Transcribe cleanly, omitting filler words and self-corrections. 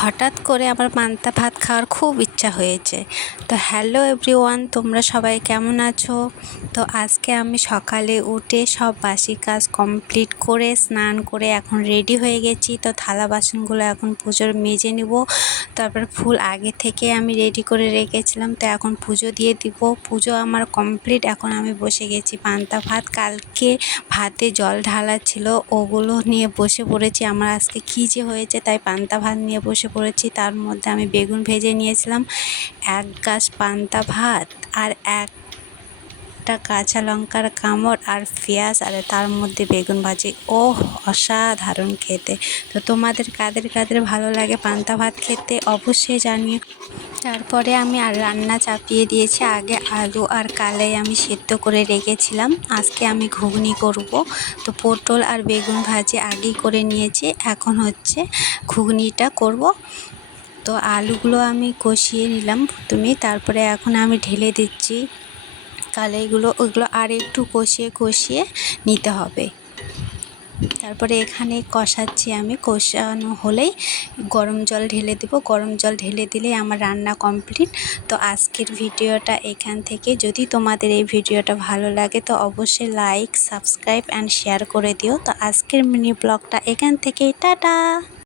হঠাৎ করে আমার পান্তা ভাত খাওয়ার খুব ইচ্ছা হয়েছে। তো হ্যালো এভরিওয়ান, তোমরা সবাই কেমন আছো? তো আজকে আমি সকালে উঠে সব বাসি কাজ কমপ্লিট করে স্নান করে এখন রেডি হয়ে গেছি। তো থালা বাসনগুলো এখন পুজোর মেজে নিব। তারপর ফুল আগে থেকে আমি রেডি করে রেখেছিলাম, তো এখন পুজো দিয়ে দিব। পুজো আমার কমপ্লিট, এখন আমি বসে গেছি পান্তা ভাত। কালকে ভাতে জল ঢালা ছিল, ওগুলো নিয়ে বসে পড়েছি। আমার আজকে কী যে হয়েছে তাই পান্তা ভাত নিয়ে বসে পড়েছি। তার মধ্যে আমি বেগুন ভেজে নিয়েছিলাম, এক গাছ পান্তা ভাত আর একটা কাঁচা লঙ্কার কামড় আর পেঁয়াজ, আর তার মধ্যে বেগুন ভাজি। ওহ, অসাধারণ খেতে। তো তোমাদের কাদের কাদের ভালো লাগে পান্তা ভাত খেতে অবশ্যই জানিও। তারপরে আমি আর রান্না চাপিয়ে দিয়েছি। আগে আলু আর কালাই আমি সেদ্ধ করে রেখেছিলাম, আজকে আমি ঘুগনি করব। তো পটল আর বেগুন ভাজি আগেই করে নিয়েছি, এখন হচ্ছে ঘুগনিটা করব। তো আলুগুলো আমি কষিয়ে নিলাম প্রথমে, তারপরে এখন আমি ঢেলে দিচ্ছি কালাইগুলো। ওইগুলো আর একটু কষিয়ে নিতে হবে। তারপরে এখানে কষাচ্ছি আমি, কষানো হলেই গরম জল ঢেলে দেব। গরম জল ঢেলে দিলেই আমার রান্না কমপ্লিট। তো আজকের ভিডিওটা এখান থেকে। যদি তোমাদের এই ভিডিওটা ভালো লাগে তো অবশ্যই লাইক, সাবস্ক্রাইব অ্যান্ড শেয়ার করে দিও। তো আজকের মিনি ব্লগটা এখান থেকেই, টাটা।